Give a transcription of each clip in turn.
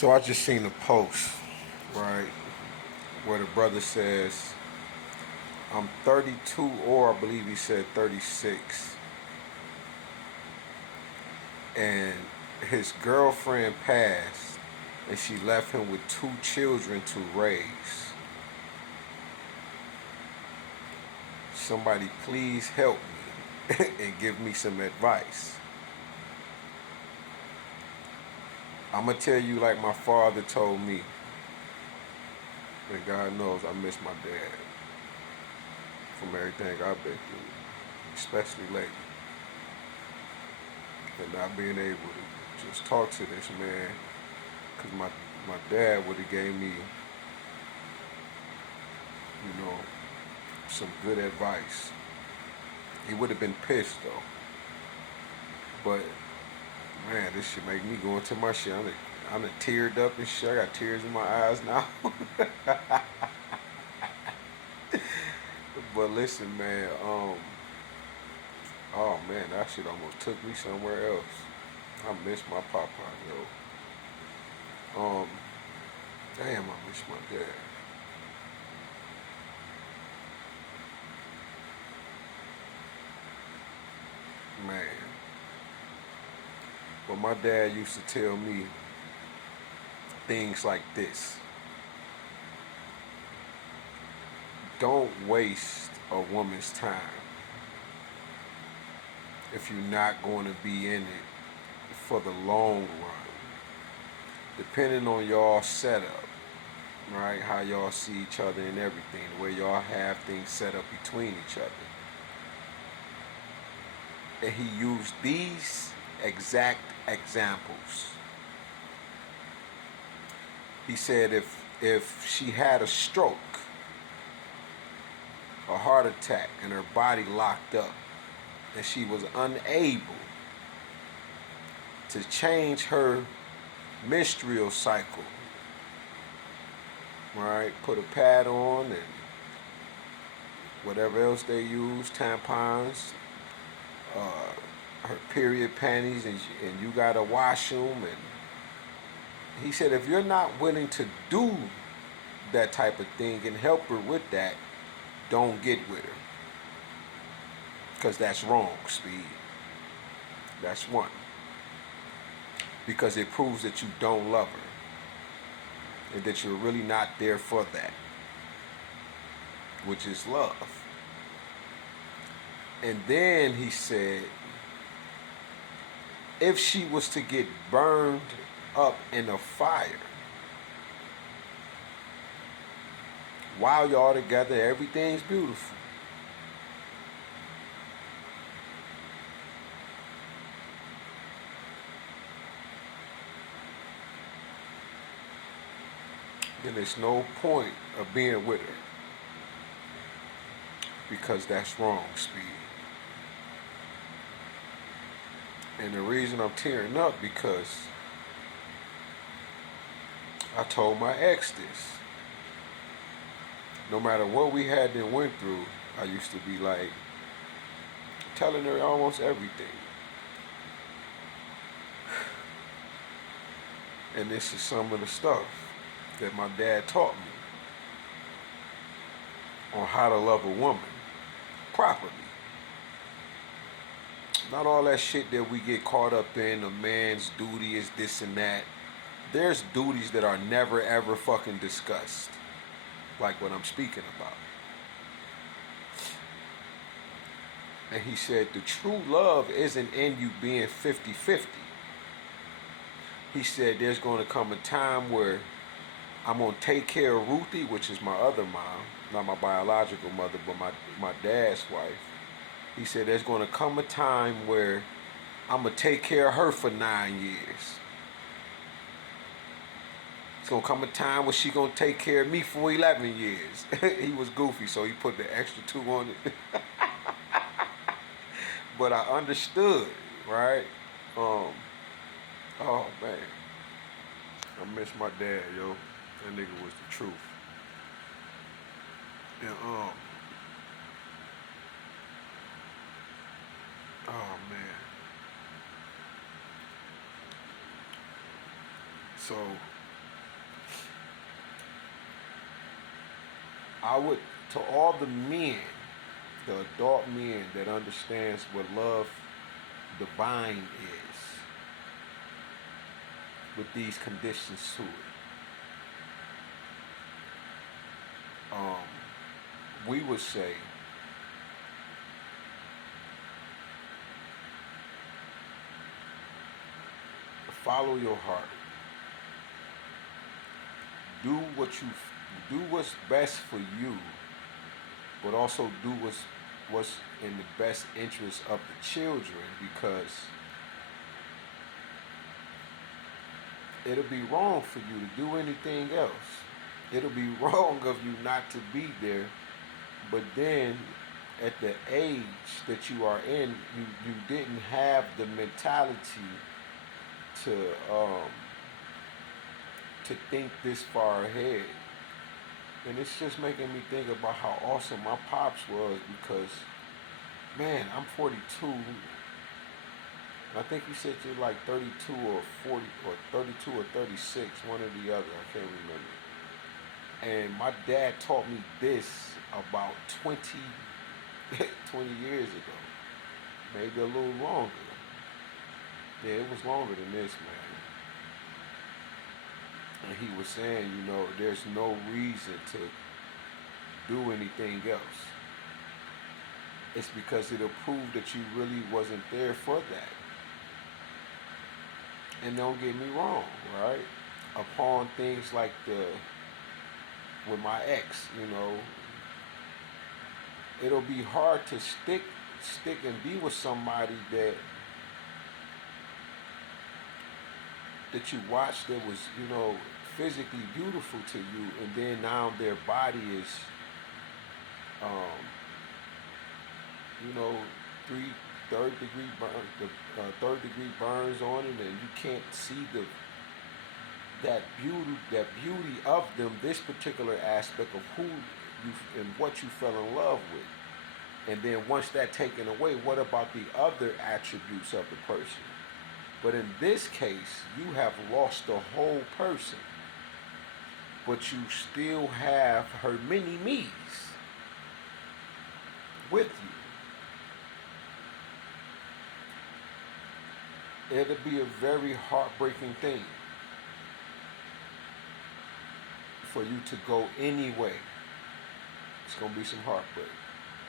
So I just seen a post, right, where the brother says, I'm 32, or I believe he said 36, and his girlfriend passed, and she left him with two children to raise. Somebody please help me and give me some advice. I'm gonna tell you like my father told me, and God knows I miss my dad from everything I've been through, especially lately. And not being able to just talk to this man, because my dad would have gave me, some good advice. He would have been pissed though. But man, this shit make me go into my shit. I'm teared up and shit. I got tears in my eyes now. But listen, man. Oh man, that shit almost took me somewhere else. I miss my papa, yo. Damn, I miss my dad. Man. But my dad used to tell me things like this. Don't waste a woman's time if you're not going to be in it for the long run. Depending on y'all setup, right? How y'all see each other and everything, the way y'all have things set up between each other. And he used these exact examples. He said if she had a stroke, a heart attack, and her body locked up, and she was unable to change her menstrual cycle, right? Put a pad on and whatever else they use, tampons, her period panties, and you gotta wash them. And he said if you're not willing to do that type of thing and help her with that, don't get with her. Because that's wrong, Speed. That's one. Because it proves that you don't love her. And that you're really not there for that. Which is love. And then he said, if she was to get burned up in a fire, while y'all together, everything's beautiful. Then there's no point of being with her. Because that's wrong, Speed. And the reason I'm tearing up because I told my ex this. No matter what we had and went through, I used to be like telling her almost everything. And this is some of the stuff that my dad taught me on how to love a woman properly. Not all that shit that we get caught up in, a man's duty is this and that. There's duties that are never ever fucking discussed. Like what I'm speaking about. And he said the true love isn't in you being 50-50. He said there's going to come a time where I'm going to take care of Ruthie, which is my other mom, not my biological mother, but my dad's wife. He said there's going to come a time where I'm going to take care of her for 9 years. It's going to come a time where she going to take care of me for 11 years. He was goofy, so he put the extra 2 on it. But I understood, right? Oh man, I miss my dad, yo. That nigga was the truth. And oh man. So I would, to all the men, the adult men that understands what love divine is, with these conditions to it, we would say follow your heart. Do what you do what's best for you, but also do what's in the best interest of the children, because it'll be wrong for you to do anything else. It'll be wrong of you not to be there, but then at the age that you are in, you didn't have the mentality to to think this far ahead. And it's just making me think about how awesome my pops was, because man, I'm 42. I think you said you're like 32 or 40 or 32 or 36, one or the other. I can't remember. And my dad taught me this about 20 years ago, maybe a little longer. Yeah, it was longer than this, man. And he was saying, there's no reason to do anything else. It's because it'll prove that you really wasn't there for that. And don't get me wrong, right? Upon things like with my ex, it'll be hard to stick and be with somebody that you watched that was, physically beautiful to you, and then now their body is, you know, third degree burns on it, and you can't see that beauty of them, this particular aspect of who you and what you fell in love with. And then once that taken away, what about the other attributes of the person? But in this case, you have lost the whole person, but you still have her mini me's with you. It'll be a very heartbreaking thing for you to go anyway. It's going to be some heartbreak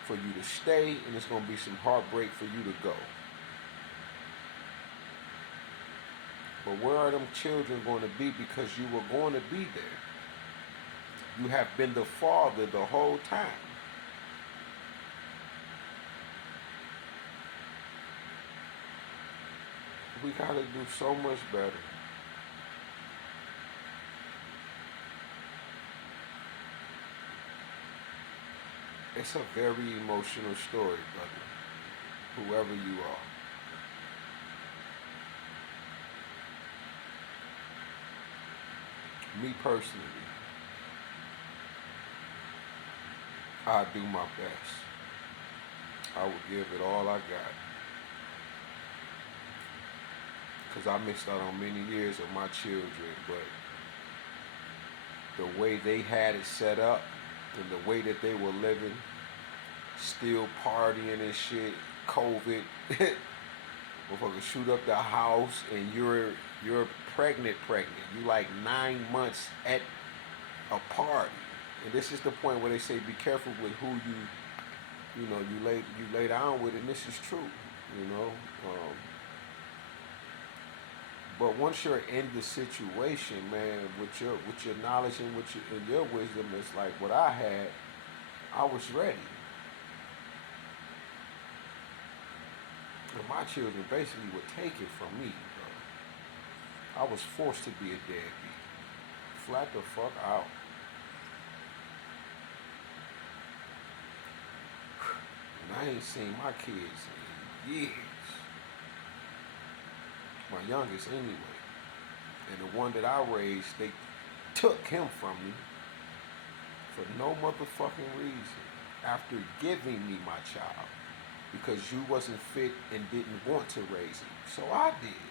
for you to stay, and it's going to be some heartbreak for you to go. But where are them children going to be? Because you were going to be there. You have been the father the whole time. We got to do so much better. It's a very emotional story, brother, whoever you are. Me personally, I do my best. I will give it all I got. Because I missed out on many years of my children, but the way they had it set up and the way that they were living, still partying and shit, COVID, motherfucker shoot up the house, and you're pregnant. You like 9 months at a party. And this is the point where they say be careful with who you lay down with, and this is true, But once you're in the situation, man, with your knowledge and and your wisdom, it's like what I had. I was ready. And my children basically were taken from me, bro. I was forced to be a deadbeat. Flat the fuck out. And I ain't seen my kids in years. My youngest anyway. And the one that I raised, they took him from me for no motherfucking reason after giving me my child, because you wasn't fit and didn't want to raise him. So I did.